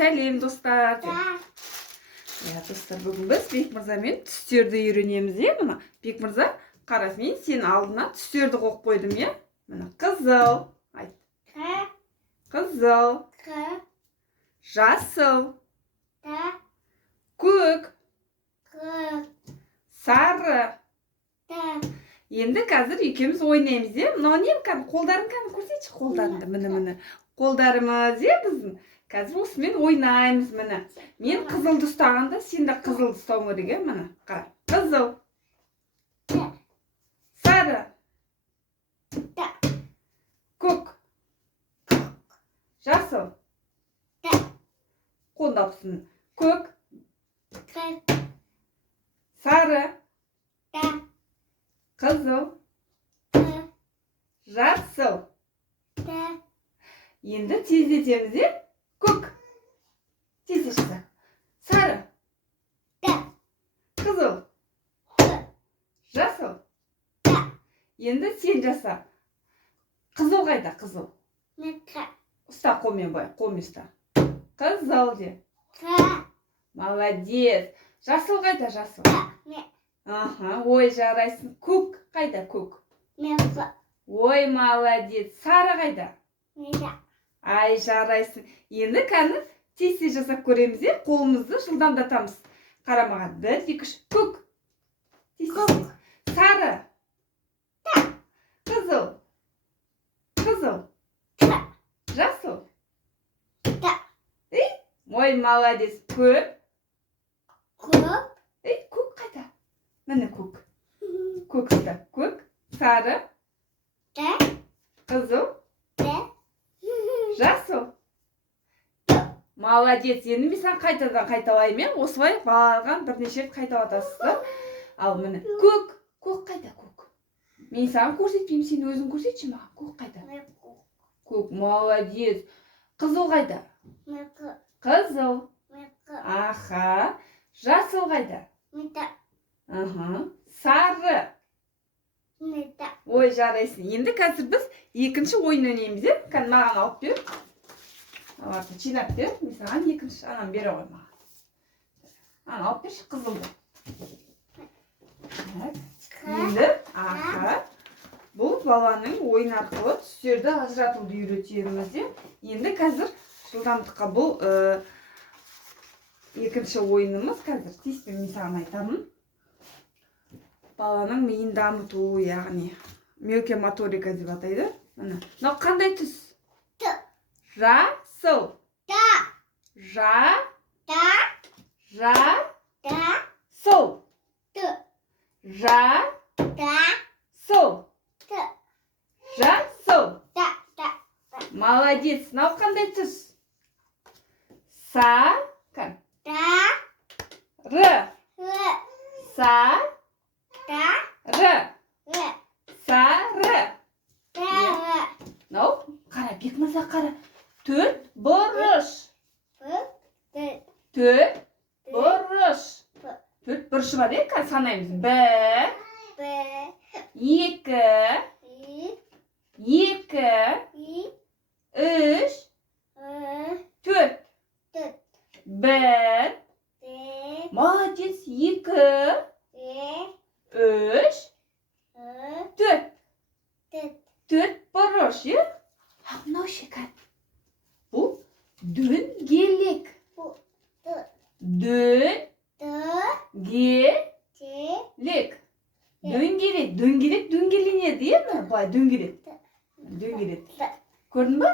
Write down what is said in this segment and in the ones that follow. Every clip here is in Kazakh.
Сәлем достар. Достар, бүгін біз Бекмырзамен түстерді үйренеміз, мына Бекмырза, қарас, мен сенің алдына түстерді қойып қойдым, мына қызыл, айт. Қызыл, жасыл, көк, сары. Енді қазір екеуміз ойнаймыз, мынау не? Қолдарын көрсетші, қолдарыңды, міне. Қолдарымыз, біздің. Қазір осымен ойнаймыз, міне. Мен қызылды ұстағанда, сен де қызылды ұстауың керек, міне. Қара. Қызыл. Сары. Көк. Жасыл. Қолдапсың. Көк. Сары. Қызыл. Жасыл. Енді тездетеміз, көк. Тездеші. Сары. Қызыл. Жасыл. Енді сен жаса. Қызыл қайда, қызыл? Ұста қолмен бай, қолмен ұста. Қызыл де. Молодец. Жасыл қайда, жасыл? Ой, жарайсың. Көк қайда, көк? Ой, молодец. Сары қайда? Ай, жарайсың. Енді кәні тез жасап көреміз, қолымызды жылдамдатамыз. Қарамаған. 1, 2, 3. Көк. Сары. Қызыл. Қызыл. Жасыл. Ой, молодец. Көк. Көк қайда? Міне көк. Көкті. Көк. Сары. Қызыл. Жасыл. Молодец. Енді мен саған қайтадан қайталаймын. Осылай баған бірнеше рет қайталатасыздар. Ал міне көк. Көк қайда, көк? Мен саған көрсетпеймін, сен өзің көрсетші маған. Көк қайда? Көк. Молодец. Қызыл қайда? Қызыл. Аха. Жасыл қайда? Сары. Ой, жарайсың. Енді қазір біз екінші ойын ойнаймыз, Кән маған алып бер. Алатын жинап бер. Мен саған екінші анам бере ғой маған. Ана алып берші қызылды. Енді, бұл баланың ойын арқылы түстерді ажыратуды үйретеміз. Енді қазір жылдамдыққа бұл екінші ойынымыз қазір. Тиіспен мен саған айтамын. Баланың миын дамыту, яғни мелкая моторика деп атайды. Мынау қандай түс? Жасыл. Жасыл. Жасыл. Молодец. Мынау қандай түс? Сары. Сары. Нау, қара, Бекмырза қара. 4 бұрыш. 4 бұрыш. 4 бұрышы бар, санаймыз. 1, 2, 3, 4. 1. Молодец. 2, 3, 4. 4 бұрыш, мынау шекар. Бұл дөңгелек. Дөңгелек. Дөңгелек дөңгеленеді, Былай дөңгелек. Көрдің ба?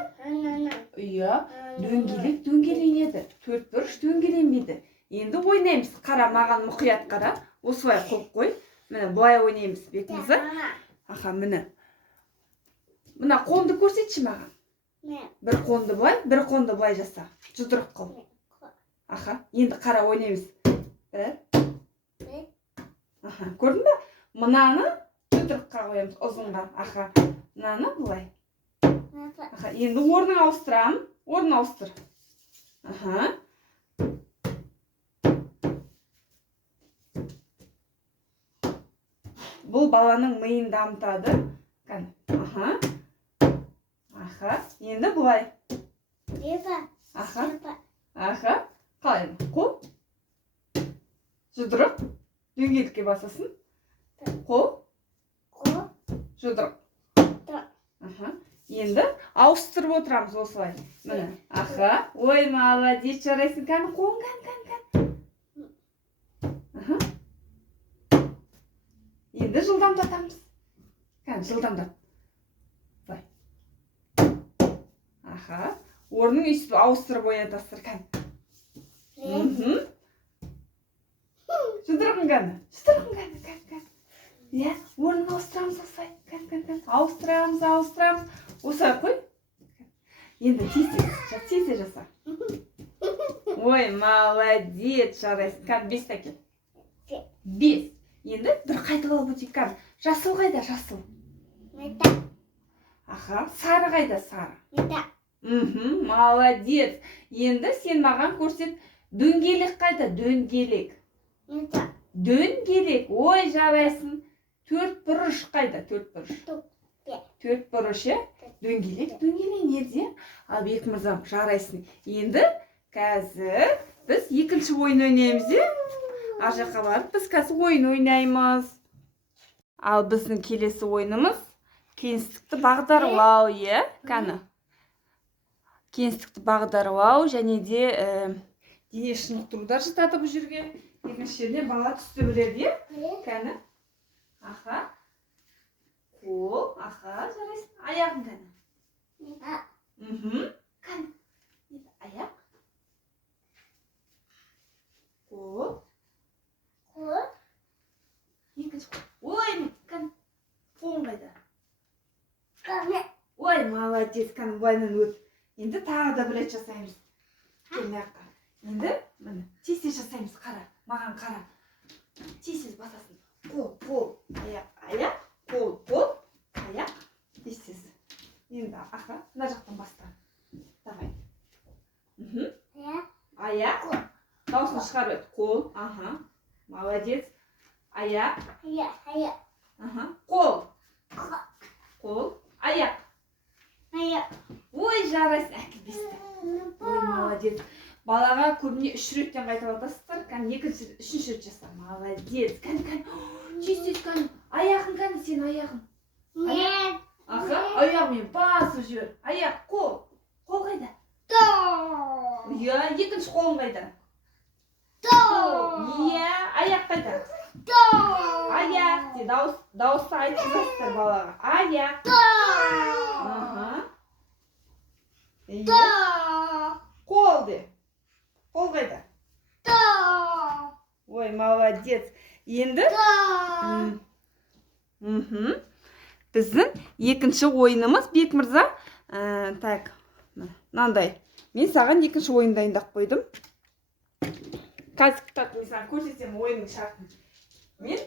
Иә, дөңгелек дөңгеленеді. 4 бұрыш дөңгеленбейді. Енді ойнаймыз. Қара, маған мұқият қара. Осылай қойып қой. Міне, былай ойнаймыз, Бекмырза. Міне. Мына қолымды көрсетші маған. Бір қолымды былай жаса. Жұдырық қыл. Енді қара ойнаймыз. Көрдің ба? Мынаны жұдырыққа қоямыз, ұзынға. Мынаны былай. Енді орнын ауыстырам. Орнын ауыстыр. Бұл баланың миын дамытады. Енді бұлай. Аха. Қалай? Қол. Жұдырық. Дөңгелекке басасын. Қол. Жұдырық. Аха. Енді ауыстырып отырамыз осылай. Міне. Аха. Ой, молодец, жарайсың. Кәні қолың, кәні. Аха. Енді жылдамдатамыз. Кәні жылдамдат. Бай. Аха. Орның үстіп ауыстырып ойнатасыздар, кәні. Жұдырығың кәні. Иә, орнын ауыстырамыз осылай. Кәні. Ауыстырамыз. Осылай қой. Енді тез жаса. Ой, молодец, жарайсың. Кәні, 5 әкел. 5. Енді бір қайталап өтейік, кәні. Жасыл қайда, жасыл? Аха, сары қайда, сары? Молодец. Енді сен маған көрсет, дөңгелек қайда, дөңгелек? Дөңгелек, ой, жарайсың. 4 бұрыш қайда, 4 бұрыш? 4 бұрыш, е? Дөңгелек неде? Ал Бек мырзам, жарайсың. Енді қазір біз екінші ойын ойнаймыз, е? Ар жаққа барып, біз қазір ойын ойнаймыз. Ал біздің келесі ойынымыз кеңістікті бағдарлау, е? Кәні. Кеңістікті бағдарлау және де дене шынықтырудар жатады бұл жерге. Екінші жеріне бала түсті біледі, е? Кәні. Аха. Қол. Аха, жарайсың. Аяғың кәні. Кәні. Аяқ. Қол. Екінші қол. Ой, кәні. Қолың қайда? Ой, молодец, кәні, бойынан өт. Енді тағы да бір рет жасаймыз. Келме аққа. Енді, міне, тез жасаймыз, қара. Маған қара. Тез басасын. Қол, аяқ, қол, аяқ. Тез. Енді, аха, мына жақтан баста. Давай. Аяқ. Дауысын шығарып өт. Қол, аха. Молодец. Аяқ. Аха. Қол, аяқ. Ой, жарайсың. Әкел бесті. Ой, молодец. Балаға көбіне 3 реттен қайталатасыздар. Кәні, екінші, үшінші рет жаса. Молодец. Кәні. Тез, кәні. Аяғың кәні, сен аяғың. Аха, аяғымен басып жібер. Аяқ, қол. Қол қайда? Иә, екінші қолың қайда? Иә, аяқ қайда? Аяқ де, дауысты айтыңыздар балаға. Аяқ. Аха. Қол де. Қол қайда? Ой, молодец. Енді біздің екінші ойынымыз, Бек мырза. Так, мынандай. Мен саған екінші ойын дайындап қойдым. Қазір кітап мен саған көрсетсем ойынның шартын. Мен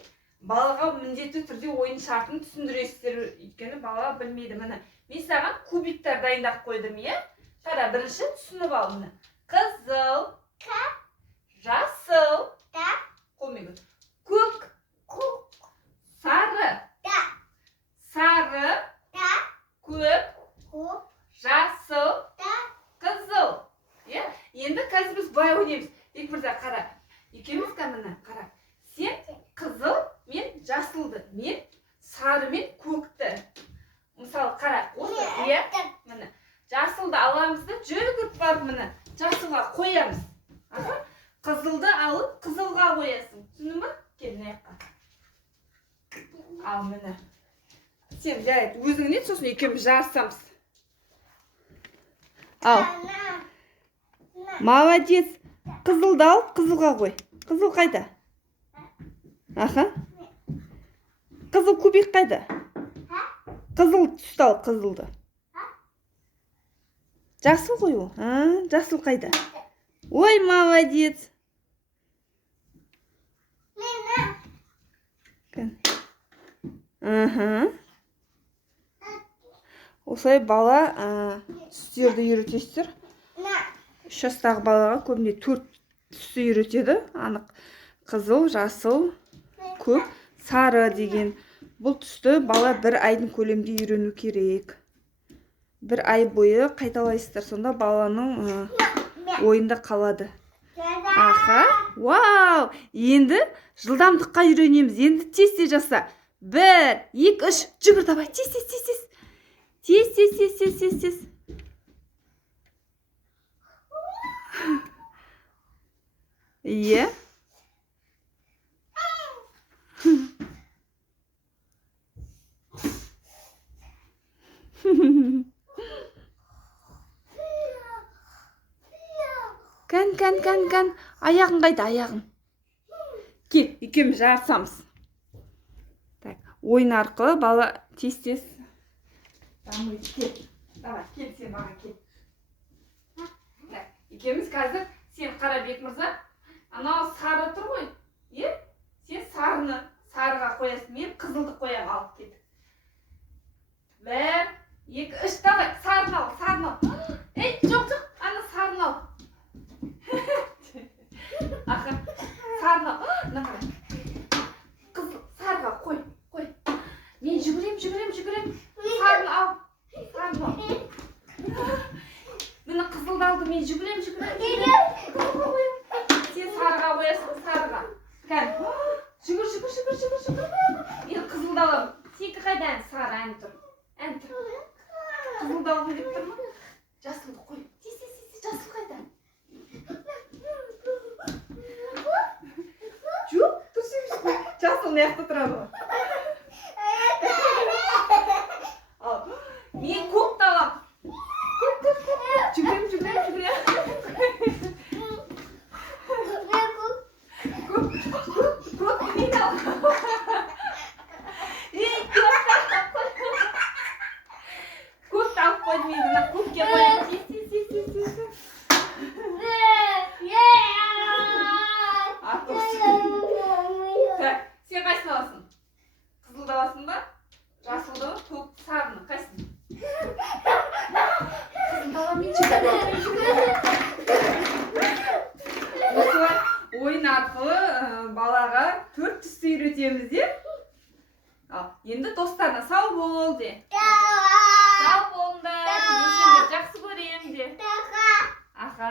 балаға міндетті түрде ойын шартын түсіндіресіздер, өйткені бала білмейді. Міне, мен саған кубиктер дайындап қойдым, е? Қара, бірінші түсініп ал міне. Қызыл, жасыл, қолмен көк, сары, көк, жасыл, қызыл. Енді қазір біз былай ойнаймыз. Бек мырза, қара. Екеуміз кәміні, қара. Сен қызыл, мен жасылды. Мен сары мен көкті. Мысалы, қара. Осы, міне. Жасылды аламыз да жүгіріп барып міне. Жасылға қоямыз. Қызылды алып, қызылға қоясың. Түсіндің ба? Келін аяққа. Ал міне. Сен жарайды, өзіңнен сосын екеуміз жарысамыз. Ал. Молодец. Қызылды алып, қызылға қой. Қызыл қайда? Аха. Қызыл кубик қайда? Қызыл түсті ал, қызылды. Жасыл қой ол. Жасыл қайда? Ой, молодец. Осылай бала түстерді үйретесіздер. 3 жастағы балаға көбіне 4 түсті үйретеді. Анық қызыл, жасыл, көк, сары деген. Бұл түсті бала 1 айдың көлемде үйрену керек. 1 ай бойы қайталайсыздар. Сонда баланың ойында қалады. Аха, вау! Енді жылдамдыққа үйренеміз. Енді тез жаса. 1, 2, 3, жүгір давай. Тез. Тез. Иә. Кән. Аяғын қайда, аяғын. Кел, екеуміз жарысамыз. Так, ойын арқылы бала тез. Дамиды, кел. Давай, кел, сен маған кел. Так, екеуміз қазір, сен қара бек мырза, анау сары тұр ғой. Е? Сен сарыға қоясың, мен қызылды қоям, алып кет. 1, 2, 3, давай, сарын ал. Ей, жоқ, ана сарын ал. Аха, сарын ал. Мына қара. Қызыл, сарыға қой. Мен жүгірем. Сарын ал. Мына қызылды алды, мен жүгірем. Қызылға қоям. Сен сарыға қоясың, сарыға. Кән, жүгір. Мен қызылды алам. Сенікі қайда ән? Сары ән тұр. Қызылды алғым келіп тұр ма? Жасылды қой. Тез, жасыл қайда? Жоқ, дұрыс емес қой. Жасыл маяқта тұрады ғой. Мен көкті алам. Жүгірем. Көкті мен алам. Көкті алып қойды мен. Көкке қоям. Тез. Сен қайсын аласың? Қызылды аласың ба? Жасылды, көк, сарыны, қайсын? Қызылды алам, мен жүгірем. Осылай ойын арқылы балаға 4 түсті үйретеміз де. Енді достарына сау бол де. Сау болыңдар, мен сендерді жақсы көрем де. Аха.